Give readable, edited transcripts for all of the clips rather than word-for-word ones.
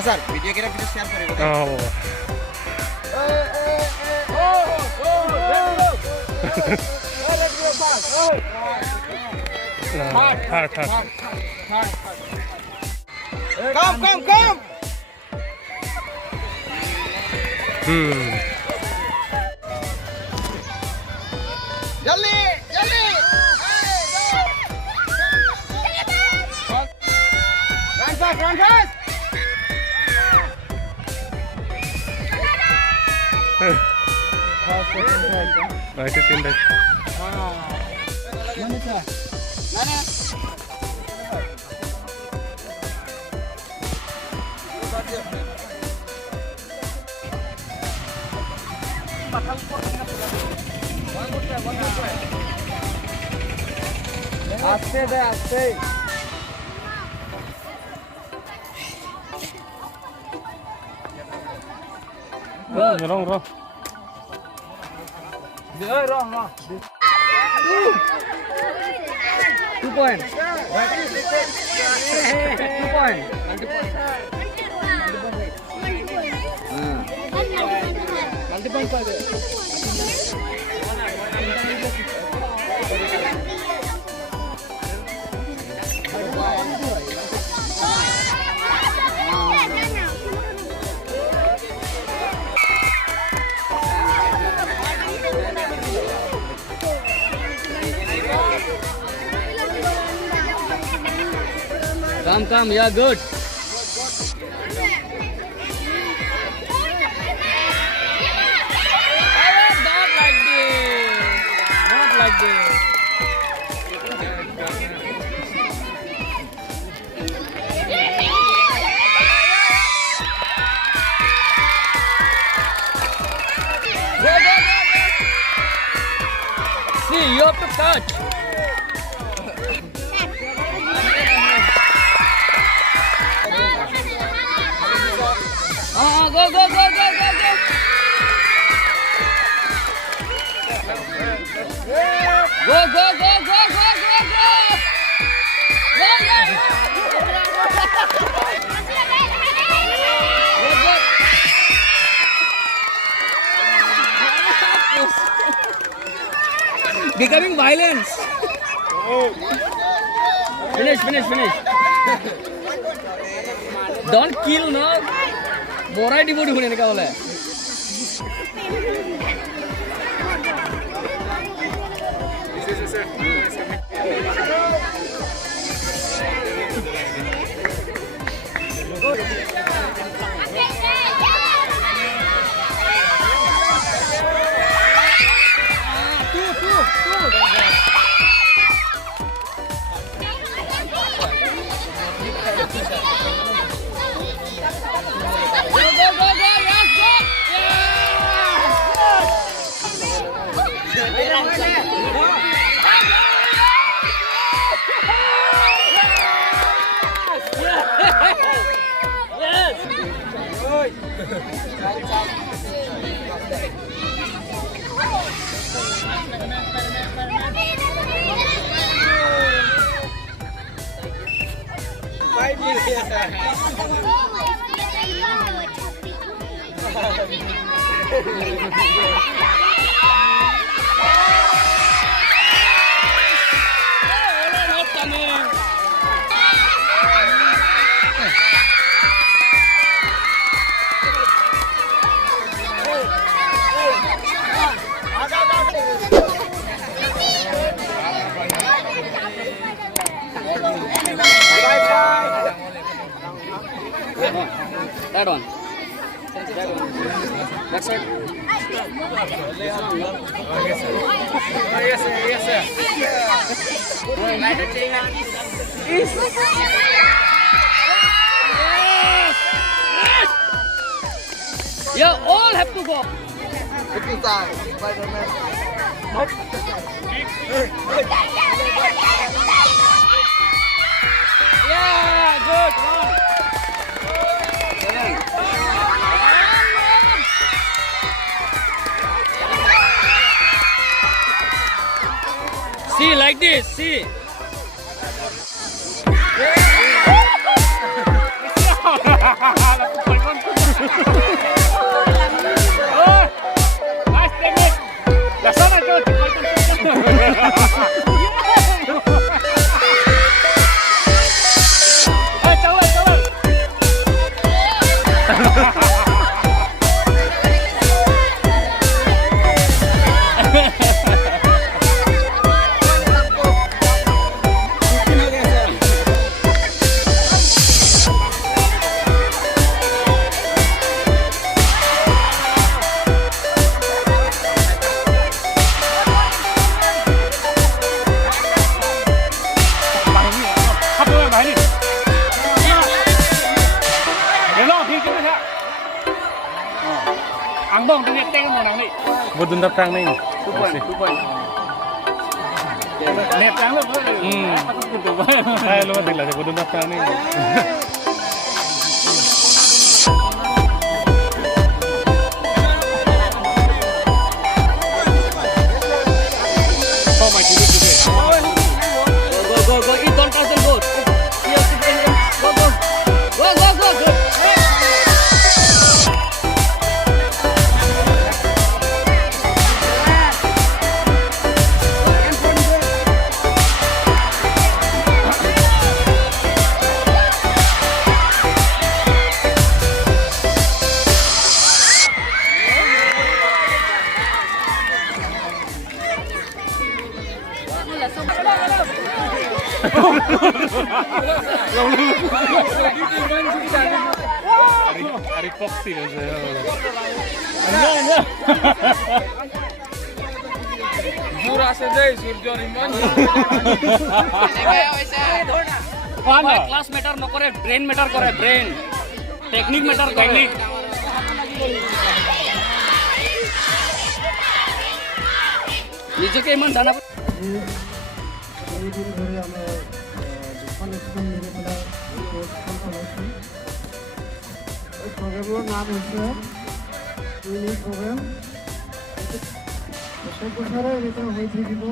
Sir, video kira video share करेगा। Oh. Come. Jali. Run fast. Itu tindak. Mana? Aste. Wrong. Wrong. 2 point. 2 point. Come, yeah, good. Not like this. Go. See, you have to touch. Becoming violence. Finish. Don't kill, no. Borai di bodi hone ka bole. Not coming. That one. That side. Yeah, all have to go. Yeah, good. See, like this, see. Nice technique. La sana George. Ang bông tiếng Việt tên một đằng đi. Một đun đập trăng này. 2 point, 2 point. Nẹp trắng luôn. Hai luôn thì là một đun đập trăng này. Go, eat 1,000 goals. Go. Good. Ari Foxy rồi. Jura se jai Surjo Riman. Class matter no करे, brain matter करे, brain. Technique matter करे. নিজেকে ইমান জানা এই দিন ধরে আমরা দুখন স্কুল মিলে পেলাই কোর্সখন চলাইছোঁ এই প্ৰগ্ৰেমৰ নাম হৈছে টুইনিং প্ৰগ্ৰেম প্ৰত্যেক বছৰে এনেকুৱা হৈ থাকিব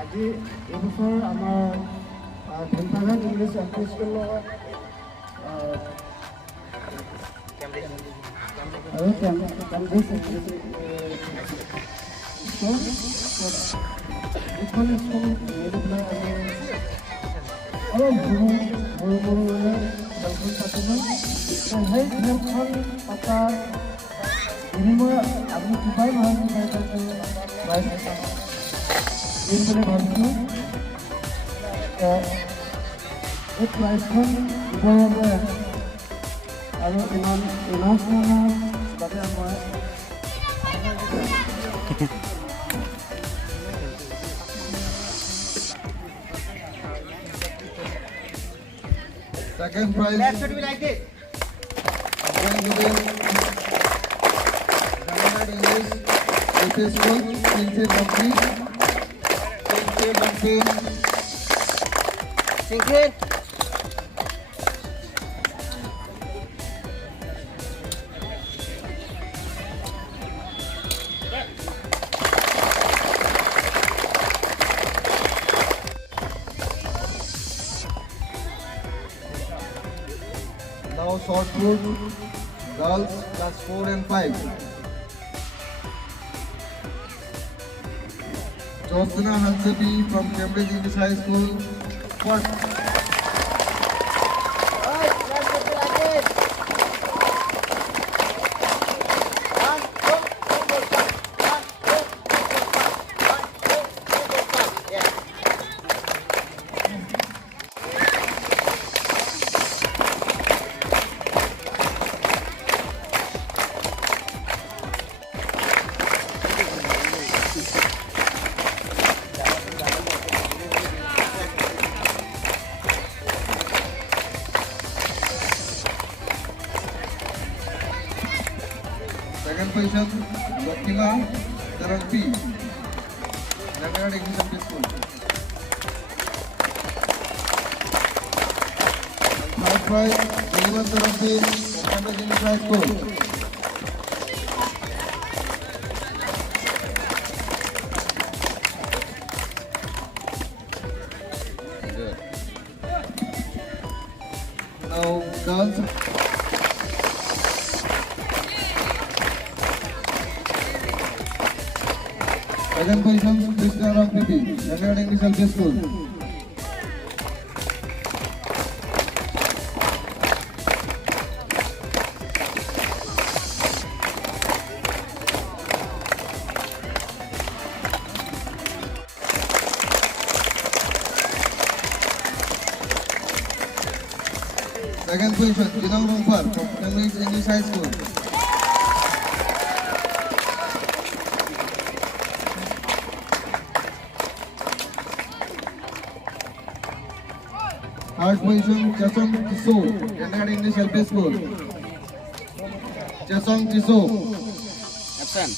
আজি এইবছৰ আমাৰ ঘণ্টাঘাট ইংলিছ এল পি স্কুলৰ আৰু কেম্ব্ৰিজ দুখন স্কুল মিলি পেলাই আমি অলপ সৰু খেলখন পাতিলোঁ সেই খেলখন পতাৰ বিনিময়ত আমি কিবাই নহয় প্ৰাইজ দিম বুলি ভাবিছোঁ এই প্ৰাইজখন দিবৰ বাবে আৰু ইমান ইনাউন্সমেণ্টৰ বাবে মই Second prize. That should be like this. Going to be Government English AP School, Pinche Bumpy. Sink in. Now short put, girls class 4 and 5. Josna Hansabi from Cambridge English High School. First. Second position, Wakila Taranpi, Nagara English High School. Third prize, Delivan Taranpi, Cambridge English High School. Now, girls. Second position, Krishna Ram PP, Nagara English High School. Second position, Ginang Rungpar from Cambridge English High School. Third position, Chasong Tiso, Nagara English LP School. Chasong Tiso. Absent.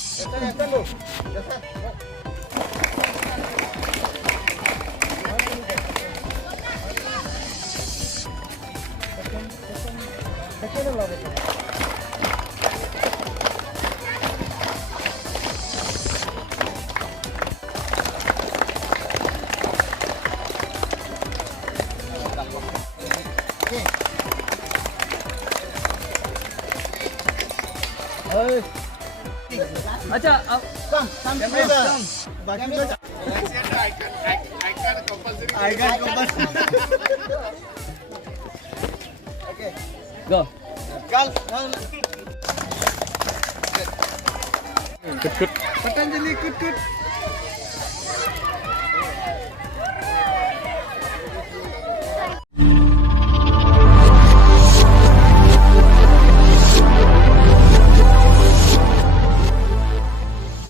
अच्छा अब go Kut kut. Patanjali, kut kut.